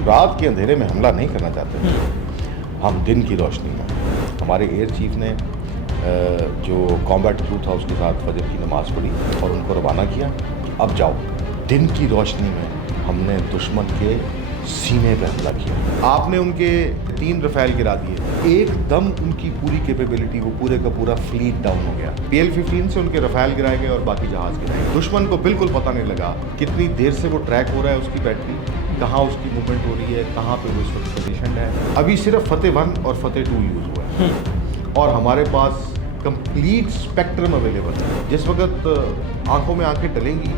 हम रात के अंधेरे में हमला नहीं करना चाहते, हम दिन की रोशनी में। हमारे एयर चीफ ने जो कॉम्बैट ट्रूथ हाउस के साथ फजर की नमाज़ पढ़ी और उनको रवाना किया कि अब जाओ। दिन की रोशनी में हमने दुश्मन के सीने पर हमला किया। आपने उनके 3 रफेल गिरा दिए, एकदम उनकी पूरी कैपेबिलिटी, वो पूरे का पूरा फ्लीट डाउन हो गया। PL-15 से उनके रफेल गिराए गए और बाकी जहाज गिराए गए। दुश्मन को बिल्कुल पता नहीं लगा कितनी देर से वो ट्रैक हो रहा है, उसकी बैटरी कहाँ उसकी मूवमेंट हो रही है, कहाँ पे वो इस वक्त पोजिशन है। अभी सिर्फ फतेह 1 और फतेह 2 यूज़ हुआ है और हमारे पास कंप्लीट स्पेक्ट्रम अवेलेबल है। जिस वक्त आंखों में आंखें डलेंगी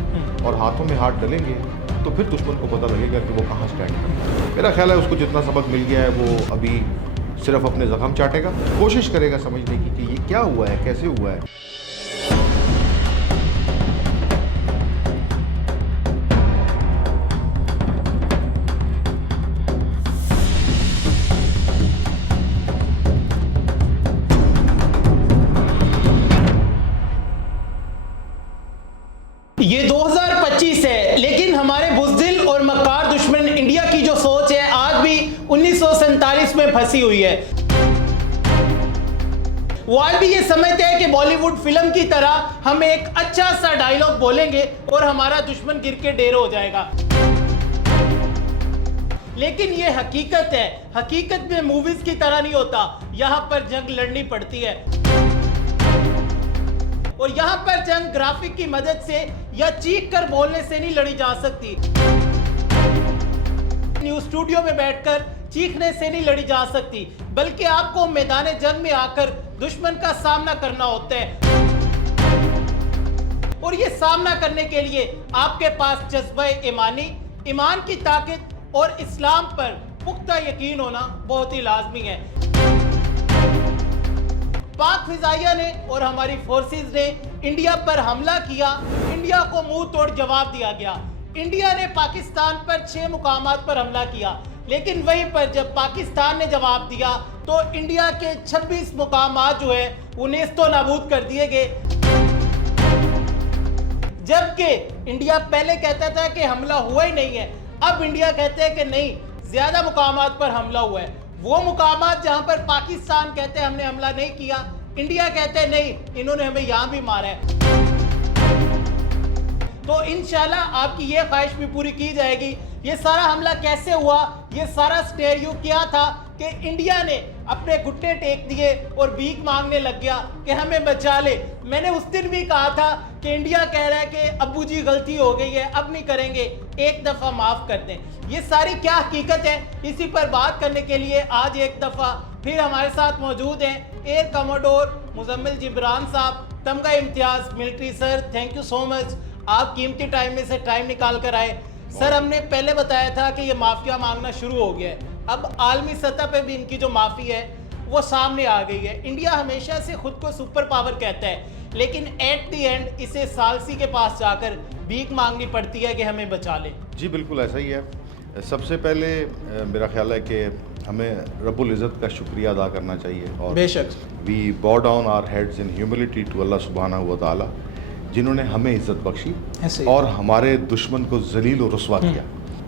और हाथों में हाथ डलेंगे तो फिर दुश्मन को पता लगेगा कि वो कहाँ स्टैंड करता है। मेरा ख्याल है उसको जितना सबक मिल गया है वो अभी सिर्फ अपने जख्म चाटेगा, कोशिश करेगा समझने की कि ये क्या हुआ है, कैसे हुआ है। ये 2025 है, लेकिन हमारे बुज़दिल और मक्कार दुश्मन इंडिया की जो सोच है आज भी 1947 में फंसी हुई है। वो आज भी ये समझते हैं कि बॉलीवुड फिल्म की तरह हम एक अच्छा सा डायलॉग बोलेंगे और हमारा दुश्मन गिर के ढेर हो जाएगा। लेकिन ये हकीकत है, हकीकत में मूवीज की तरह नहीं होता। यहां पर जंग लड़नी पड़ती है और यहां पर जंग ग्राफिक की मदद से या चीख कर बोलने से नहीं लड़ी जा सकती। न्यूज़ स्टूडियो में बैठकर चीखने से नहीं लड़ी जा सकती, बल्कि आपको मैदान जंग में आकर दुश्मन का सामना करना होता है। और ये सामना करने के लिए आपके पास जज्बा ईमानी, ईमान की ताकत और इस्लाम पर पुख्ता यकीन होना बहुत ही लाजमी है। पाक फिजाइया ने और हमारी फोर्सेस ने इंडिया पर हमला किया, इंडिया को मुंह तोड़ जवाब दिया गया। इंडिया ने पाकिस्तान पर 6 मुकामात पर हमला किया, लेकिन वहीं पर जब पाकिस्तान ने जवाब दिया तो इंडिया के 26 मुकामात जो है वो नेस्तो नाबूद कर दिए गए। जबकि इंडिया पहले कहता था कि हमला हुआ ही नहीं है, अब इंडिया कहते हैं कि नहीं, ज्यादा मुकामात पर हमला हुआ है। वो मुकामात जहां पर पाकिस्तान कहते हैं हमने हमला नहीं किया, इंडिया कहते हैं नहीं, इन्होंने हमें यहां भी मारा है। तो इंशाल्लाह आपकी ये ख्वाहिश भी पूरी की जाएगी। ये सारा हमला कैसे हुआ, ये सारा स्टेरियो क्या था कि इंडिया ने अपने घुटने टेक दिए और भीख मांगने लग गया कि हमें बचा ले। मैंने उस दिन भी कहा था कि इंडिया कह रहा है कि अब्बू जी गलती हो गई है, अब नहीं करेंगे, एक दफ़ा माफ़ कर दें। ये सारी क्या हकीकत है, इसी पर बात करने के लिए आज एक दफ़ा फिर हमारे साथ मौजूद हैं एयर कमोडोर मुजम्मिल जिब्रान साहब, तमगा इम्तियाज़ military. Sir thank you so much, आप कीमती टाइम में से टाइम निकाल कर आए। सर हमने पहले बताया था कि ये माफिया मांगना शुरू हो गया है, अब आलमी सतह पे भी इनकी जो माफी है वो सामने आ गई है। इंडिया हमेशा से खुद को सुपर पावर कहता है, लेकिन एट द एंड इसे सालसी के पास जाकर भीख मांगनी पड़ती है कि हमें बचा ले। जी बिल्कुल ऐसा ही है। सबसे पहले मेरा ख्याल है कि हमें रब्बुल इज़्ज़त का शुक्रिया अदा करना चाहिए और बेशक we bow down our heads in humility to Allah सुब्हानहू व तआला, जिन्होंने हमें इज़्ज़त बख्शी और हमारे दुश्मन को जलील और रुस्वा किया।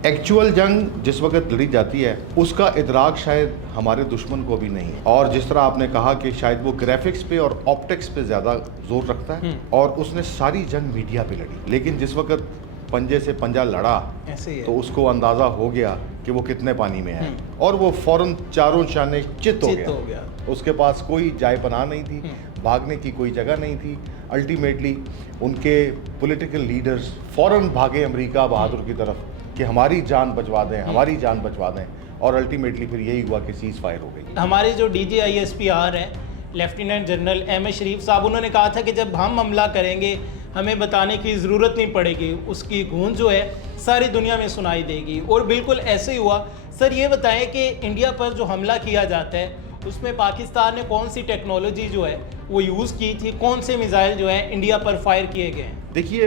एक्चुअल जंग जिस वक्त लड़ी जाती है उसका इदराक शायद हमारे दुश्मन को भी नहीं है, और जिस तरह आपने कहा कि शायद वो ग्राफिक्स पे और ऑप्टिक्स पे ज़्यादा जोर रखता है और उसने सारी जंग मीडिया पे लड़ी। लेकिन जिस वक्त पंजे से पंजा लड़ा तो उसको अंदाज़ा हो गया कि वो कितने पानी में है और वो फौरन चारों शाने चित हो गया। उसके पास कोई जाय पनाह नहीं थी, भागने की कोई जगह नहीं थी। अल्टीमेटली उनके पॉलिटिकल लीडर्स फौरन भागे अमेरिका बहादुर की तरफ कि हमारी जान बचवा दें, हमारी जान बचवा दें, और अल्टीमेटली फिर यही हुआ कि सीज़ फायर हो गई। हमारे जो DGISPR हैं लेफ्टिनेंट जनरल M.A. शरीफ साहब, उन्होंने कहा था कि जब हम हमला करेंगे हमें बताने की ज़रूरत नहीं पड़ेगी, उसकी गूंज जो है सारी दुनिया में सुनाई देगी, और बिल्कुल ऐसे ही हुआ। सर ये बताएं कि इंडिया पर जो हमला किया जाता है उसमें पाकिस्तान ने कौन सी टेक्नोलॉजी जो है वो यूज़ की थी, कौन से मिसाइल जो है इंडिया पर फायर किए गए हैं? देखिए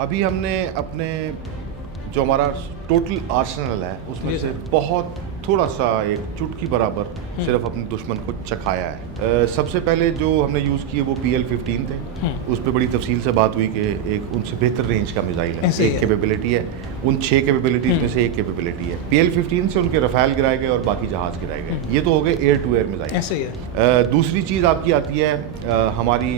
अभी हमने अपने जो हमारा टोटल आर्सेनल है उसमें से बहुत थोड़ा सा एक चुटकी बराबर सिर्फ अपने दुश्मन को चखाया है। सबसे पहले जो हमने यूज़ किए वो PL-15 थे। उस पर बड़ी तफसील से बात हुई कि एक उनसे बेहतर रेंज का मिसाइल है, एक कैपेबिलिटी है, उन 6 कैपेबिलिटीज़ में से एक कैपेबिलिटी है। PL-15 से उनके रफ़ाल गिराए गए और बाकी जहाज़ गिराए गए। ये तो हो गए एयर टू एयर मिसाइल। ऐसे ही है। दूसरी चीज़ आपकी आती है हमारी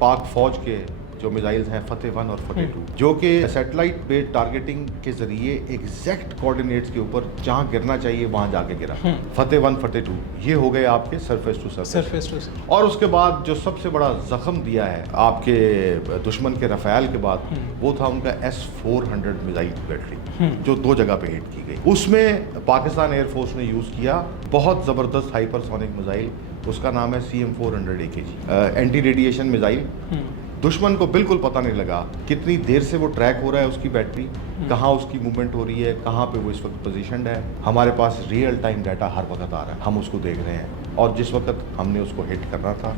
पाक फ़ौज के जो मिसाइल्स हैं फतेह 1 और फतेह 2, जो कि सैटेलाइट बेस्ड टारगेटिंग के जरिए एग्जैक्ट कोऑर्डिनेट्स के ऊपर जहां गिरना चाहिए वहां जाके गिरा। फतेह 1 फतेह 2 ये हो गए आपके सरफेस टू सरफेस। और उसके बाद जो सबसे बड़ा जख्म दिया है आपके दुश्मन के रफ़ाल के बाद वो था उनका S-400 मिसाइल बैटरी, जो 2 जगह पे हिट की गई। उसमें पाकिस्तान एयरफोर्स ने यूज़ किया बहुत ज़बरदस्त हाइपरसोनिक मिसाइल, उसका नाम है CM-400 AKG, anti radiation missile. दुश्मन को बिल्कुल पता नहीं लगा कितनी देर से वो ट्रैक हो रहा है, उसकी बैटरी कहाँ उसकी मूवमेंट हो रही है, कहाँ पे वो इस वक्त पोजीशनड है। हमारे पास रियल टाइम डाटा हर वक्त आ रहा है, हम उसको देख रहे हैं। और जिस वक्त हमने उसको हिट करना था,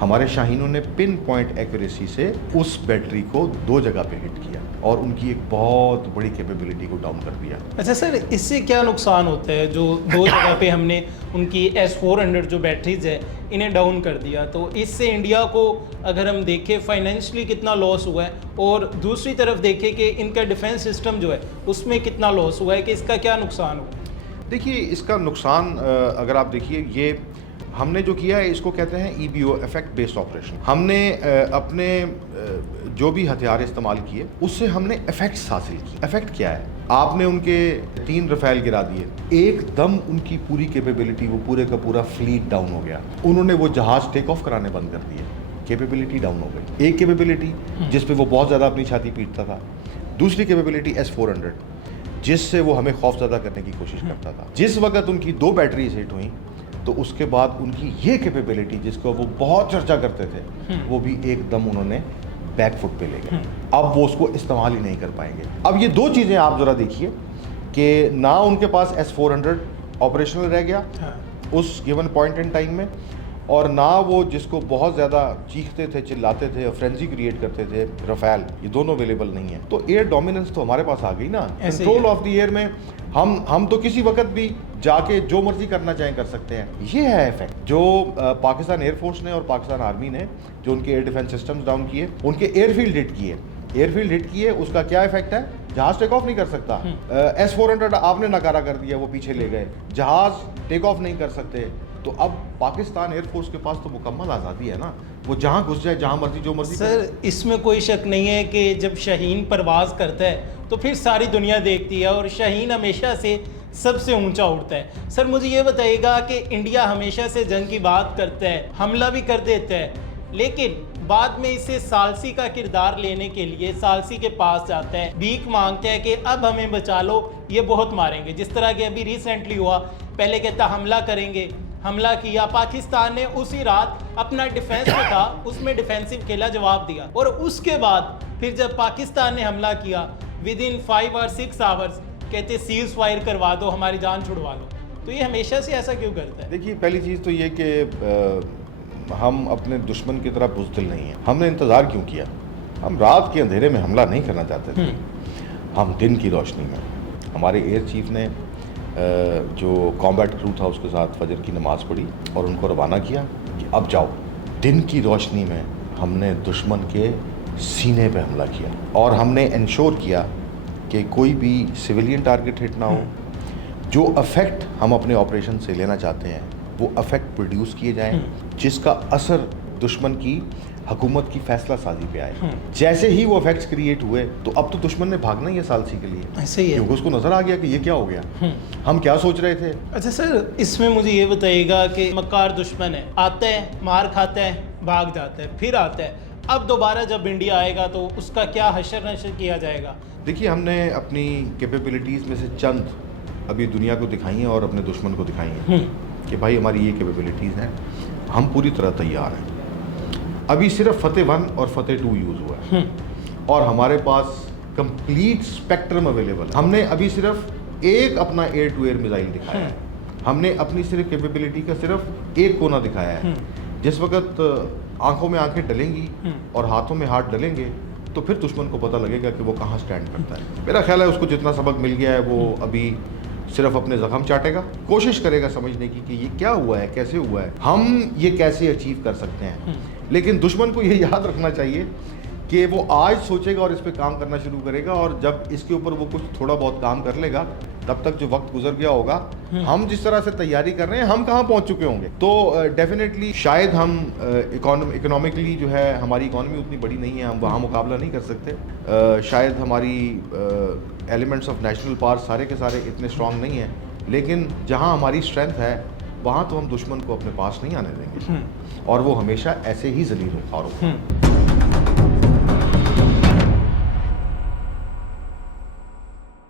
हमारे शाहीनों ने पिन पॉइंट एक्यूरेसी से उस बैटरी को 2 जगह पे हिट किया और उनकी एक बहुत बड़ी कैपेबिलिटी को डाउन कर दिया। अच्छा सर, इससे क्या नुकसान होता है जो 2 जगह पे हमने उनकी S-400 जो बैटरीज है इन्हें डाउन कर दिया? तो इससे इंडिया को अगर हम देखें फाइनेंशियली कितना लॉस हुआ है, और दूसरी तरफ देखें कि इनका डिफेंस सिस्टम जो है उसमें कितना लॉस हुआ है, कि इसका क्या नुकसान हुआ? देखिए, इसका नुकसान अगर आप देखिए, ये हमने जो किया है इसको कहते हैं EBO, इफेक्ट बेस्ड ऑपरेशन। हमने अपने जो भी हथियार इस्तेमाल किए उससे हमने इफेक्ट्स हासिल किए। इफेक्ट क्या है? आपने उनके 3 रफ़ाल गिरा दिए, एकदम उनकी पूरी कैपेबिलिटी, वो पूरे का पूरा फ्लीट डाउन हो गया। उन्होंने वो जहाज टेक ऑफ कराने बंद कर दिए, कैपेबिलिटी डाउन हो गई। एक कैपेबिलिटी जिस पे वो बहुत ज़्यादा अपनी छाती पीटता था, दूसरी कैपेबिलिटी S-400 जिससे वो हमें खौफज़दा करने की कोशिश करता था। जिस वक्त उनकी 2 बैटरीज हिट हुई तो उसके बाद उनकी ये कैपेबिलिटी जिसको वो बहुत चर्चा करते थे वो भी एकदम उन्होंने बैक फुट पे ले गए। अब वो उसको इस्तेमाल ही नहीं कर पाएंगे। अब ये 2 चीज़ें आप ज़रा देखिए कि ना उनके पास S-400 ऑपरेशनल रह गया उस गिवन पॉइंट इन टाइम में, और ना वो जिसको बहुत ज़्यादा चीखते थे, चिल्लाते थे और फ्रेंजी क्रिएट करते थे रफ़ाल, ये दोनों अवेलेबल नहीं है। तो एयर डोमिनेंस तो हमारे पास आ गई ना, कंट्रोल ऑफ द एयर में हम तो किसी वक्त भी जाके जो मर्जी करना चाहें कर सकते हैं। ये है इफेक्ट जो पाकिस्तान एयरफोर्स ने और पाकिस्तान आर्मी ने जो उनके एयर डिफेंस सिस्टम्स डाउन किए, उनके एयरफील्ड हिट किए। एयरफील्ड हिट किए, उसका क्या इफेक्ट है? जहाज टेक ऑफ नहीं कर सकता। S-400 आपने नकारा कर दिया, वो पीछे ले गए, जहाज टेक ऑफ नहीं कर सकते। तो अब पाकिस्तान एयरफोर्स के पास तो मुकम्मल आज़ादी है ना, वो जहाँ घुस जाए, जहाँ मर्जी, जो मर्जी। सर, इसमें कोई शक नहीं है कि जब शाहीन परवाज़ करता है तो फिर सारी दुनिया देखती है, और शाहीन हमेशा से सबसे ऊंचा उड़ता है। सर, मुझे ये बताइएगा कि इंडिया हमेशा से जंग की बात करता है, हमला भी कर देता है, लेकिन बाद में इसे सालसी का किरदार लेने के लिए सालसी के पास जाता है, भीख मांगता है कि अब हमें बचा लो, ये बहुत मारेंगे। जिस तरह के अभी रिसेंटली हुआ, पहले कहता हमला करेंगे, हमला किया, पाकिस्तान ने उसी रात अपना डिफेंस जो था उसमें डिफेंसिव खेला, जवाब दिया, और उसके बाद फिर जब पाकिस्तान ने हमला किया विद इन 5 और 6 आवर्स कहते सीज फायर करवा दो, हमारी जान छुड़वा लो। तो ये हमेशा से ऐसा क्यों करता है? देखिए, पहली चीज़ तो ये कि हम अपने दुश्मन की तरह बुज़दिल नहीं हैं। हमने इंतज़ार क्यों किया? हम रात के अंधेरे में हमला नहीं करना चाहते थे, हम दिन की रोशनी में। हमारे एयर चीफ ने जो कॉम्बैट क्रू था उसके साथ फजर की नमाज़ पढ़ी और उनको रवाना किया कि अब जाओ। दिन की रोशनी में हमने दुश्मन के सीने पे हमला किया और हमने इंश्योर किया कि कोई भी सिविलियन टारगेट हिट ना हो। जो अफेक्ट हम अपने ऑपरेशन से लेना चाहते हैं वो अफेक्ट प्रोड्यूस किए जाएं, जिसका असर दुश्मन की हुकूमत की फैसला साजी पे आए। जैसे ही वो इफेक्ट्स क्रिएट हुए तो अब तो दुश्मन ने भागना ही है सालसी के लिए, ऐसे ही है, क्योंकि उसको नजर आ गया कि ये क्या हो गया, हम क्या सोच रहे थे। अच्छा सर, इसमें मुझे ये बताइएगा कि मक्कार दुश्मन है, आता है, मार खाता है, भाग जाता है, फिर आता है, अब दोबारा जब इंडिया आएगा तो उसका क्या हशर नशर किया जाएगा? देखिए, हमने अपनी कैपेबिलिटीज़ में से चंद अभी दुनिया को दिखाई हैं और अपने दुश्मन को दिखाई हैं कि भाई हमारी ये कैपेबिलिटीज़ हैं, हम पूरी तरह तैयार हैं। अभी सिर्फ फतेह 1 और फतेह 2 यूज़ हुआ है और हमारे पास कंप्लीट स्पेक्ट्रम अवेलेबल है। हमने अभी सिर्फ एक अपना एयर टू एयर मिसाइल दिखाया है, हमने अपनी सिर्फ कैपेबिलिटी का सिर्फ एक कोना दिखाया है। जिस वक्त आंखों में आंखें डलेंगी और हाथों में हाथ डलेंगे तो फिर दुश्मन को पता लगेगा कि वो कहाँ स्टैंड करता है। मेरा ख्याल है उसको जितना सबक मिल गया है वो अभी सिर्फ अपने जख्म चाटेगा, कोशिश करेगा समझने की कि ये क्या हुआ है, कैसे हुआ है, हम ये कैसे अचीव कर सकते हैं। लेकिन दुश्मन को ये याद रखना चाहिए कि वो आज सोचेगा और इस पे काम करना शुरू करेगा, और जब इसके ऊपर वो कुछ थोड़ा बहुत काम कर लेगा, तब तक जो वक्त गुजर गया होगा, हम जिस तरह से तैयारी कर रहे हैं, हम कहाँ पहुँच चुके होंगे। तो डेफिनेटली शायद हम इकोनॉमिकली जो है, हमारी इकोनॉमी उतनी बड़ी नहीं है, हम वहाँ मुकाबला नहीं कर सकते। शायद हमारी एलिमेंट्स ऑफ नेशनल पावर सारे के सारे इतने स्ट्रांग नहीं हैं, लेकिन जहाँ हमारी स्ट्रेंथ है वहाँ तो हम दुश्मन को अपने पास नहीं आने देंगे, और वो हमेशा ऐसे ही जलील और होगा।